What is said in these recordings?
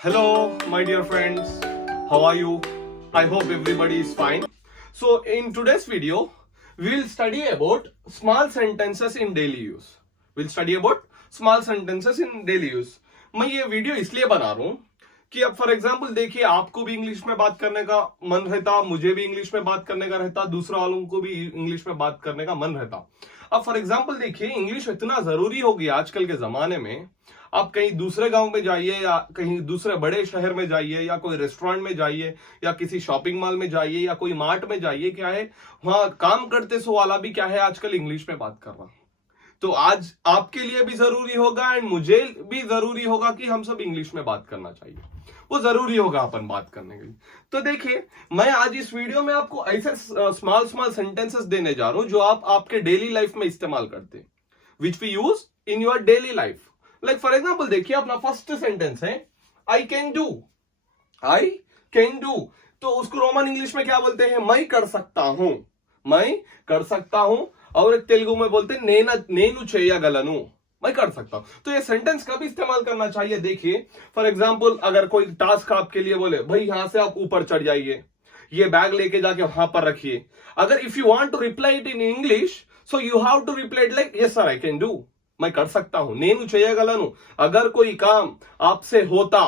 Hello, my dear friends. How are you? I hope everybody is fine. So, in today's video, we will study about small sentences in daily use. We'll study about small sentences in daily use. मैं ये video इसलिए बना रहा हूं कि अब for example देखिए, आपको भी इंग्लिश में बात करने का मन रहता, मुझे भी इंग्लिश में बात करने का रहता, दूसरे वालों को भी इंग्लिश में बात करने का मन रहता. अब फॉर एग्जाम्पल देखिए, इंग्लिश इतना जरूरी हो गया आजकल के जमाने में. आप कहीं दूसरे गांव में जाइए या कहीं दूसरे बड़े शहर में जाइए या कोई रेस्टोरेंट में जाइए या किसी शॉपिंग मॉल में जाइए या कोई मार्ट में जाइए, क्या है वहां काम करते सो वाला भी क्या है आजकल इंग्लिश में बात कर रहा. तो आज आपके लिए भी जरूरी होगा एंड मुझे भी जरूरी होगा कि हम सब इंग्लिश में बात करना चाहिए. वो जरूरी होगा अपन बात करने के लिए. तो देखिए, मैं आज इस वीडियो में आपको ऐसे स्मॉल स्मॉल सेंटेंसेस देने जा रहा हूं जो आप आपके डेली लाइफ में इस्तेमाल करते हैं, which we use in your daily life. Like for example देखिए, अपना फर्स्ट सेंटेंस है I can do. I can do, तो उसको रोमन इंग्लिश में क्या बोलते हैं? मैं कर सकता हूं. मैं कर सकता हूं. और एक तेलुगु में बोलते हैं नेनु चेयगలను. मैं कर सकता हूं. तो ये सेंटेंस कब इस्तेमाल करना चाहिए? देखिए, फॉर एग्जाम्पल अगर कोई टास्क आपके लिए बोले भाई यहां से आप ऊपर चढ़ जाइए, ये बैग लेके जाके वहां पर रखिए. अगर if you want to reply it in English, so you have to reply it like yes sir I can do. मैं कर सकता हूं. नेनु चेयगలను. अगर कोई काम आपसे होता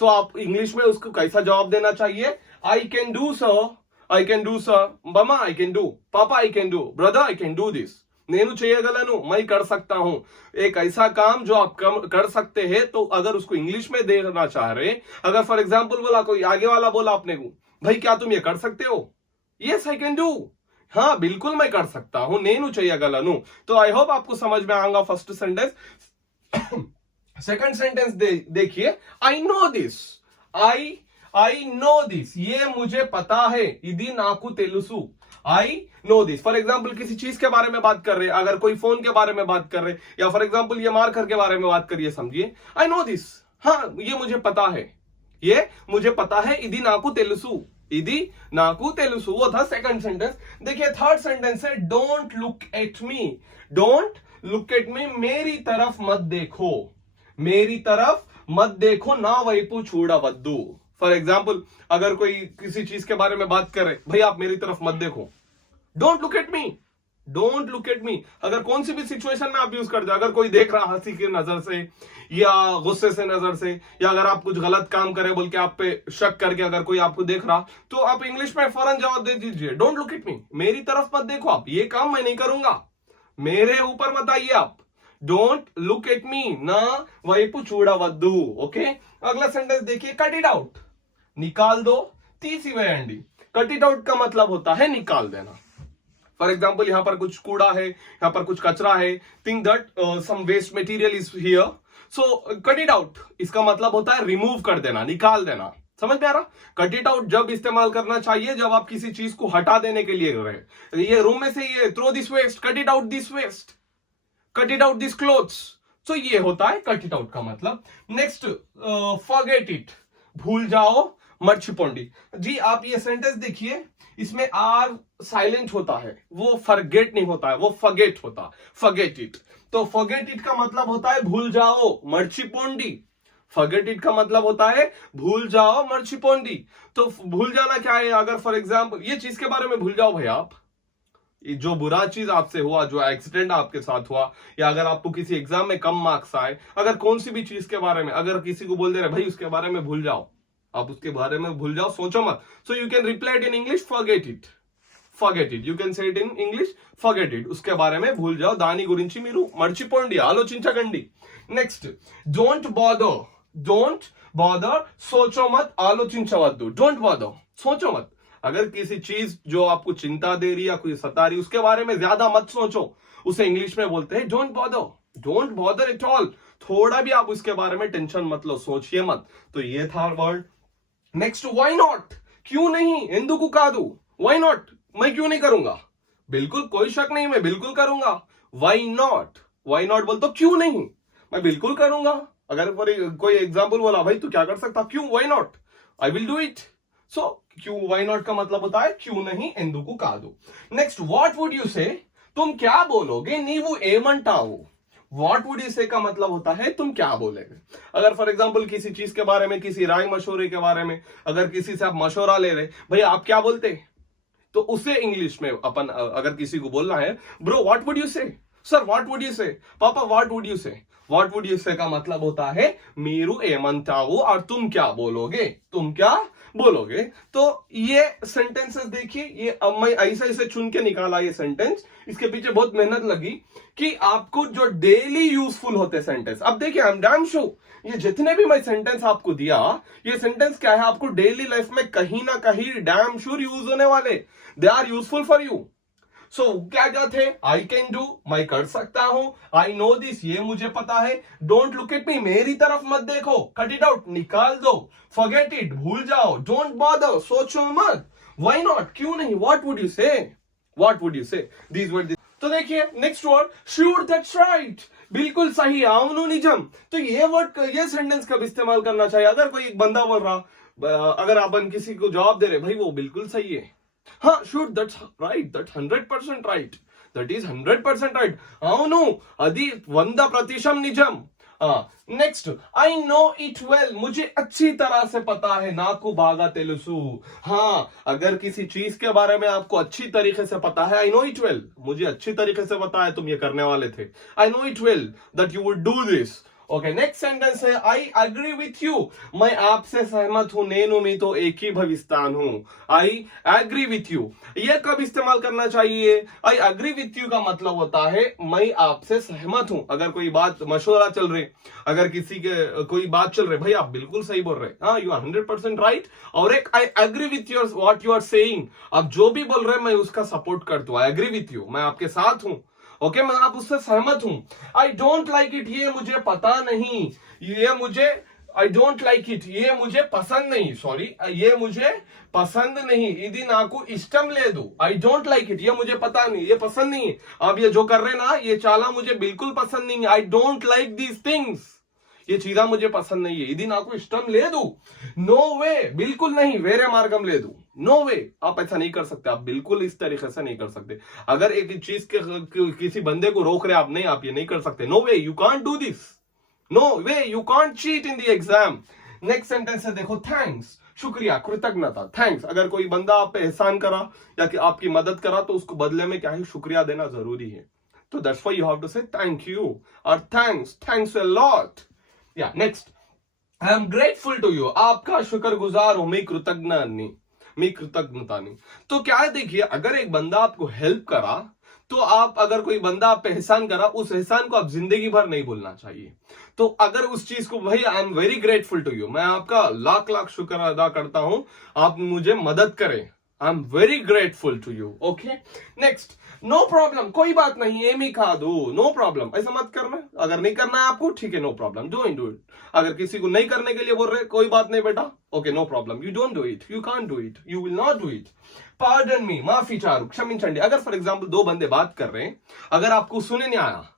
तो आप इंग्लिश में उसको कैसा जवाब देना चाहिए? I can do sir. I can do sir. Mama I can do. Papa I can do. Brother I can do this. नेनु चेयगలను, मैं कर सकता हूं. एक ऐसा काम जो आप कर सकते हैं, तो अगर उसको इंग्लिश में देना चाह रहे, अगर फॉर एग्जाम्पल बोला, कोई आगे वाला बोला आपने को, भाई क्या तुम ये कर सकते हो? Yes I can do. हाँ बिल्कुल मैं कर सकता हूं. नेनु चेयगలను. तो आई होप आपको समझ में आएगा फर्स्ट सेंटेंस. सेकंड सेंटेंस देखिए, I know this. I know this, ये मुझे पता है. इदी नाकु तेलुसु. I know this. For example किसी चीज के बारे में बात कर रहे, अगर कोई फोन के बारे में बात कर रहे, या फॉर एग्जाम्पल ये मार्कर के बारे में बात करिए, समझिए आई नो दिस. हाँ ये मुझे पता है. ये मुझे पता है. इदी नाकु तेलुसु. इदी नाकु तेलुसु. वो था सेकंड सेंटेंस. देखिए थर्ड सेंटेंस है don't look at me. Don't look at me, मेरी तरफ मत देखो. मेरी तरफ मत देखो, ना వైపు చూడవద్దు. फॉर एग्जाम्पल अगर कोई किसी चीज के बारे में बात कर रहे, भाई आप मेरी तरफ मत देखो. Don't look at me. Don't look at me. अगर कौन सी भी सिचुएशन में आप यूज करते हो, अगर कोई देख रहा हंसी की नजर से या गुस्से से नजर से, या अगर आप कुछ गलत काम करें बोल के आप पे शक करके अगर कोई आपको देख रहा, तो आप इंग्लिश में फौरन जवाब दे दीजिए डोंट लुक एट मी. मेरी तरफ मत देखो, आप ये काम मैं नहीं करूंगा, मेरे ऊपर मत आइए आप. डोंट लुक एट मी, ना వైపు చూడవద్దు. ओके. अगला सेंटेंस देखिए, कट इट आउट. निकाल दो, तीसिवेయండి. कट इट आउट का मतलब होता है निकाल देना. फॉर एग्जाम्पल यहां पर कुछ कूड़ा है, यहां पर कुछ कचरा है, think that some waste material is here, so cut it out. इसका मतलब होता है रिमूव कर देना, निकाल देना. समझ में आ रहा? कट इट आउट जब इस्तेमाल करना चाहिए, जब आप किसी चीज को हटा देने के लिए रहे. ये रूम में से ये throw this waste, cut it out this waste, cut it out this clothes. So ये होता है कट इट आउट का मतलब. Next, forget it. भूल जाओ, मर्चिपोंडी. जी आप ये सेंटेंस देखिए, इसमें आर साइलेंट होता है, वो फॉरगेट नहीं होता है, वो फॉरगेट होता है. Forget it. तो फॉरगेट इट का मतलब होता है भूल जाओ, मर्चिपोंडी. फॉरगेट इट का मतलब होता है भूल जाओ, मर्चिपोंडी. तो भूल जाना क्या है? अगर फॉर एग्जाम्पल ये चीज के बारे में भूल जाओ भाई आप, जो बुरा चीज आपसे हुआ, जो एक्सीडेंट आपके साथ हुआ, या अगर आपको किसी एग्जाम में कम मार्क्स आए, अगर कौन सी भी चीज के बारे में अगर किसी को बोल दे रहे भाई उसके बारे में भूल जाओ, आप उसके बारे में भूल जाओ, सोचो मत. So you can reply it in English, forget it. Forget it. You can say it in English, forget it. उसके बारे में भूल जाओ. దాని గురించి మీరు మర్చిపోండి, ఆలోచించకండి. Next, don't bother. Don't bother, सोचो मत, आलोचिंचवद्दु. डोंट बॉदर, सोचो मत. अगर किसी चीज जो आपको चिंता दे रही या कोई सता रही, उसके बारे में ज्यादा मत सोचो. उसे इंग्लिश में बोलते हैं don't bother. Don't bother at all. थोड़ा भी आप उसके बारे में टेंशन मत लो, सोचिए मत. तो ये था वर्ड. Next, why not. क्यों नहीं. ఎందుకు కాదు. व्हाई नॉट, मैं क्यों नहीं करूंगा. बिल्कुल कोई शक नहीं, मैं बिल्कुल करूंगा. Why not. व्हाई नॉट बोल तो क्यों नहीं, मैं बिल्कुल करूंगा. अगर कोई एग्जाम्पल बोला भाई तू क्या कर सकता, क्यों, why not, I will do it. So क्यों, व्हाई नॉट का मतलब होता है क्यों नहीं, ఎందుకు కాదు. नेक्स्ट, व्हाट वुड यू से. तुम क्या बोलोगे. నీవు ఏమంటావు. व्हाट वुड यू से का मतलब होता है तुम क्या बोलेगे। अगर फॉर एग्जांपल किसी चीज के बारे में, किसी राय मशवरे के बारे में अगर किसी से आप मशवरा ले रहे, भाई आप क्या बोलते, तो उसे इंग्लिश में अपन अगर किसी को बोलना है, ब्रो व्हाट वुड यू से, सर व्हाट वुड यू से, पापा व्हाट वुड यू से। व्हाट वुड यू से का मतलब होता है मीरू एमंताऊ, और तुम क्या बोलोगे, तुम क्या बोलोगे। तो ये सेंटेंसेस देखिए, ये अब मैं ऐसे ऐसे चुन के निकाला ये सेंटेंस, इसके पीछे बहुत मेहनत लगी कि आपको जो डेली यूजफुल होते सेंटेंस, अब देखिए आई एम डैम श्योर ये जितने भी मैं सेंटेंस आपको दिया, ये सेंटेंस क्या है, आपको डेली लाइफ में कहीं ना कहीं डैम श्योर यूज होने वाले, they are useful for you. So क्या क्या थे, आई कैन डू, मैं कर सकता हूं, आई नो दिस, ये मुझे पता है, डोंट लुक एट मी, मेरी तरफ मत देखो, कट इट आउट, निकाल दो, फॉरगेट इट, भूल जाओ, डोंट बॉदर, सोचो मत, व्हाई नॉट, क्यों नहीं, व्हाट वुड यू से, व्हाट वुड यू से, दीज वर्ड। तो देखिए next word, sure, that's right, बिल्कुल सही, आउनु निजम। तो ये वर्ड, ये सेंटेंस कब इस्तेमाल करना चाहिए, अगर कोई एक बंदा बोल रहा, अगर अपन किसी को जवाब दे रहे, भाई वो बिल्कुल सही है, हाँ sure, that's right, that's 100% right, that is 100% right, అవును అది 100% నిజం। Next, I know it well, मुझे अच्छी तरह से पता है, नाकू बागा तेलुसु। हाँ, अगर किसी चीज के बारे में आपको अच्छी तरीके से पता है, आई नो इट वेल, मुझे अच्छी तरीके से पता है तुम ये करने वाले थे, I know it well that you would do this. Okay, next sentence है आई अग्री विथ यू, मैं आपसे सहमत हूं, नेनु मी तो एक ही भविस्तान हूं, आई एग्री विथ यू। ये कब इस्तेमाल करना चाहिए, आई अग्री विथ यू का मतलब होता है मैं आपसे सहमत हूं, अगर कोई बात मशवरा चल रही, अगर किसी के कोई बात चल रही, भाई आप बिल्कुल सही बोल रहे, हाँ यू आर 100% राइट, और एक I agree with your what you are saying, आप जो भी बोल रहे हैं मैं उसका सपोर्ट करता हूं, आई एग्री विथ यू, मैं आपके साथ हूं, ओके, मैं आप उससे सहमत हूं। आई डोंट लाइक इट, ये मुझे पता नहीं, ये मुझे, आई डोंट लाइक इट, ये मुझे पसंद नहीं, सॉरी, ये मुझे पसंद नहीं, इदी नाकू इष्टम ले दो, आई डोंट लाइक इट, ये मुझे पता नहीं, ये पसंद नहीं है, अब ये जो कर रहे ना, ये चाला मुझे बिल्कुल पसंद नहीं है, I don't like these things, ये चीजा मुझे पसंद नहीं है, इदी नाकू इष्टम ले दू, नो वे, बिल्कुल नहीं, वेरे मार्गम ले दू, नो वे, आप ऐसा नहीं कर सकते, आप बिल्कुल इस तरीके से नहीं कर सकते। अगर एक चीज के किसी बंदे को रोक रहे आप, नहीं, आप ये नहीं कर सकते, no way, you can't do this, no way, you can't cheat in the exam. Next sentence है देखो, थैंक्स, शुक्रिया, कृतज्ञता, थैंक्स, अगर कोई बंदा आप पे एहसान करा या कि आपकी मदद करा, तो उसको बदले में क्या है, शुक्रिया देना जरूरी है, तो that's why you have to say thank you और थैंक्स, थैंक्स अ लॉट। या next, I am grateful to you, आपका शुक्रगुजार हूं, मैं कृतज्ञता नहीं। तो क्या है, देखिए अगर एक बंदा आपको हेल्प करा, तो आप, अगर कोई बंदा आप पे एहसान करा, उस एहसान को आप जिंदगी भर नहीं भूलना चाहिए। तो अगर उस चीज को, भाई I am very grateful to you, मैं आपका लाख लाख शुक्र अदा करता हूं, आप मुझे मदद करें, I am very grateful to you. Okay, next, no problem, कोई बात नहीं, एम ही खा दो, नो प्रॉब्लम, ऐसा मत करना, अगर नहीं करना है आपको, ठीक है, no problem, don't do it. अगर किसी को नहीं करने के लिए बोल रहे, कोई बात नहीं बेटा, okay, no problem, you don't do it, you can't do it, you will not do it. Pardon me, माफी चारू, क्षमिंचंडी, अगर फॉर एग्जाम्पल दो बंदे बात कर रहे हैं, अगर आपको सुने नहीं आया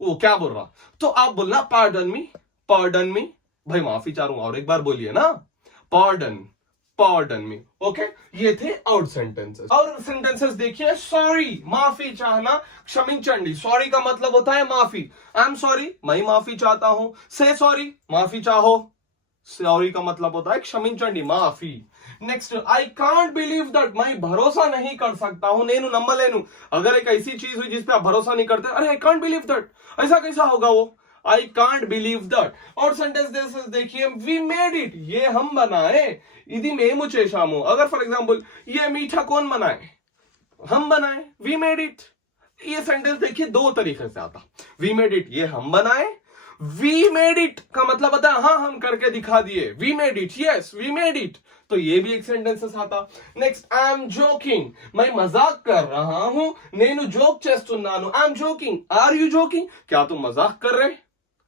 वो क्या बोल रहा, तो आप बोलना पार्डन मी, भाई माफी चारू, और एक बार बोलिए ना, पार्डन मी। ओके, ये थे आउट सेंटेंसेस। और सेंटेंसेस देखिए, सॉरी, माफी चाहना, क्षमिंचंडी, सॉरी का मतलब होता है माफी, आई एम सॉरी, मैं माफी चाहता हूं, से सॉरी, माफी चाहो, सॉरी का मतलब होता है क्षमिंचंडी, माफी। Next, I can't believe that, मैं भरोसा नहीं कर सकता हूं, नेनु नंबर लेनु, अगर एक ऐसी चीज हुई जिस पे आप भरोसा नहीं करते, अरे आई कांट बिलीव दैट, ऐसा कैसा होगा वो, आई कांट बिलीव दैट। और सेंटेंस देखिए, वी मेड इट, ये हम बनाए, इदी मेमु चेशामु, अगर फॉर एग्जांपल ये मीठा कौन बनाए, हम बनाए, वी मेड इट। ये सेंटेंस देखिए दो तरीके से आता, वी मेड इट, ये हम बनाए, वी मेड इट का मतलब होता है हाँ हम करके दिखा दिए, we made it, yes we made it, तो ये भी एक सेंटेंसेस आता। नेक्स्ट, आई एम जोकिंग, मैं मजाक कर रहा हूं, नेनु जोक चेस्तुन्नानु, I am joking, are you joking, क्या तुम मजाक कर रहे,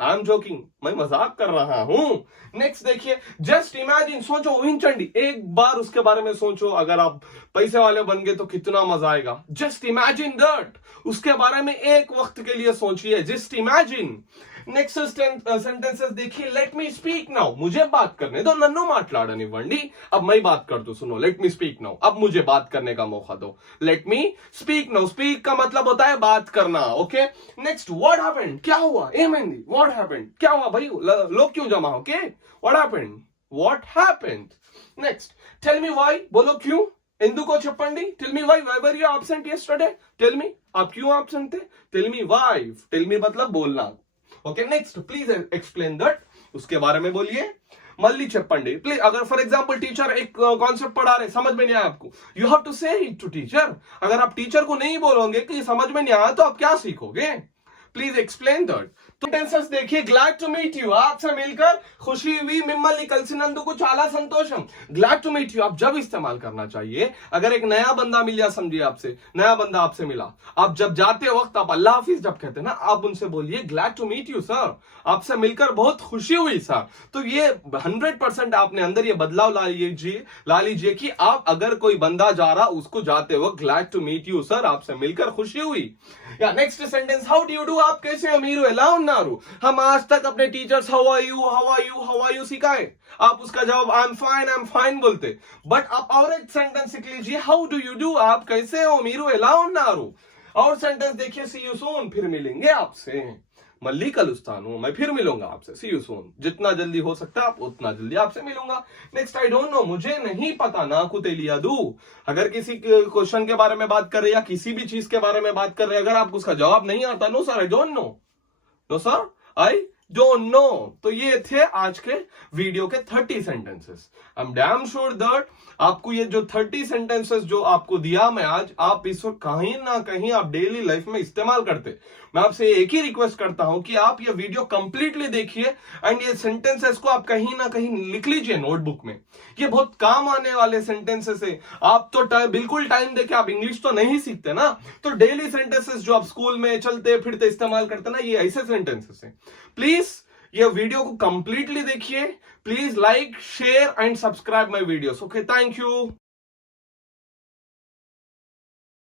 आई एम जोकिंग, मैं मजाक कर रहा हूं। नेक्स्ट देखिए, जस्ट इमेजिन, सोचो, ऊहिंचंडी, एक बार उसके बारे में सोचो, अगर आप पैसे वाले बन गए तो कितना मजा आएगा, जस्ट इमेजिन दैट, उसके बारे में एक वक्त के लिए सोचिए, जस्ट इमेजिन। नेक्स्ट सेंटेंसेस देखिए, लेट मी स्पीक नाउ, मुझे बात करने दो, नन्नू माटलाडनिव्వండి, अब मैं बात कर दूं, सुनो, लेट मी स्पीक नाउ, अब मुझे बात करने का मौका दो, let me speak now, speak का मतलब होता है बात करना, ओके। नेक्स्ट, व्हाट हैपेंड, क्या हुआ, एमएनडी, व्हाट हैपेंड, क्या हुआ भाई, लोग क्यों जमा हो, okay, what happened, what happened. Next, tell me why, बोलो क्यों, ఎందుకో చెప్పండి, tell me why were you absent yesterday, tell me, आप क्यों एब्सेंट थे, tell me why, tell me मतलब बोलना, okay. Next, please explain that, उसके बारे में बोलिए, मल्ली చెప్పండి प्लीज। अगर फॉर एग्जांपल टीचर एक कॉन्सेप्ट पढ़ा रहे, समझ में नहीं आया आपको, you have to say it to teacher. अगर आप टीचर को नहीं बोलोगे कि समझ में नहीं आया तो आप क्या सीखोगे, प्लीज एक्सप्लेन दैट। तो सेंटेंसेस देखिए, ग्लैड टू मीट यू, आपसे मिलकर खुशी हुई, मिम्मल्नी కలిసినందుకు చాలా సంతోషం, ग्लैड टू मीट यू आप जब इस्तेमाल करना चाहिए अगर एक नया बंदा मिल गया, समझिए आपसे नया बंदा आपसे मिला, आप जब जाते वक्त आप अल्लाह हाफिज जब कहते हैं ना, आप उनसे बोलिए glad to meet you sir, आपसे मिलकर बहुत खुशी हुई सर। तो ये 100% आपने अंदर ये बदलाव ला लीजिए कि आप अगर कोई बंदा जा रहा उसको जाते वक्त glad to meet you sir, आपसे मिलकर खुशी हुई। या next sentence, how do you do, आप कैसे हो, मीरू ఎలా ఉన్నారు, हम आज तक अपने teachers how are you, how are you, how are you सिखाए, आप उसका जवाब आई एम फाइन बोलते। बट आप और एक सेंटेंस सीख लीजिए, हाउ डू यू डू, आप कैसे हो, मीरू ఎలా ఉన్నారు। और सेंटेंस देखिए, सी यू सून, फिर मिलेंगे आपसे, मल्ली कलुस्तानु, मैं फिर मिलूंगा आपसे, सी यू सून, जितना जल्दी हो सकता है आप उतना जल्दी आपसे मिलूंगा। नेक्स्ट, आई डोंट नो, मुझे नहीं पता, ना कुतेलिया दू, अगर किसी क्वेश्चन के बारे में बात कर रहे या किसी भी चीज के बारे में बात कर रहे, अगर आपको उसका जवाब नहीं आता, no sir I don't know, no sir I don't know. तो ये थे आज के वीडियो के 30 sentences. I am damn sure that आपको ये जो 30 सेंटेंसेस जो आपको दिया मैं आज, आप इसको कहीं ना कहीं आप डेली लाइफ में इस्तेमाल करते। मैं आपसे एक ही रिक्वेस्ट करता हूं कि आप ये वीडियो कंप्लीटली देखिए एंड ये सेंटेंसेस को आप कहीं ना कहीं लिख लीजिए नोटबुक में, ये बहुत काम आने वाले सेंटेंसेस है। आप तो बिल्कुल टाइम देके आप इंग्लिश तो नहीं सीखते ना, तो डेली सेंटेंसेस जो आप स्कूल में चलते फिरते इस्तेमाल करते ना, ये ऐसे सेंटेंसेस है। प्लीज ये वीडियो को कंप्लीटली देखिए, please like share and subscribe my videos, okay, thank you.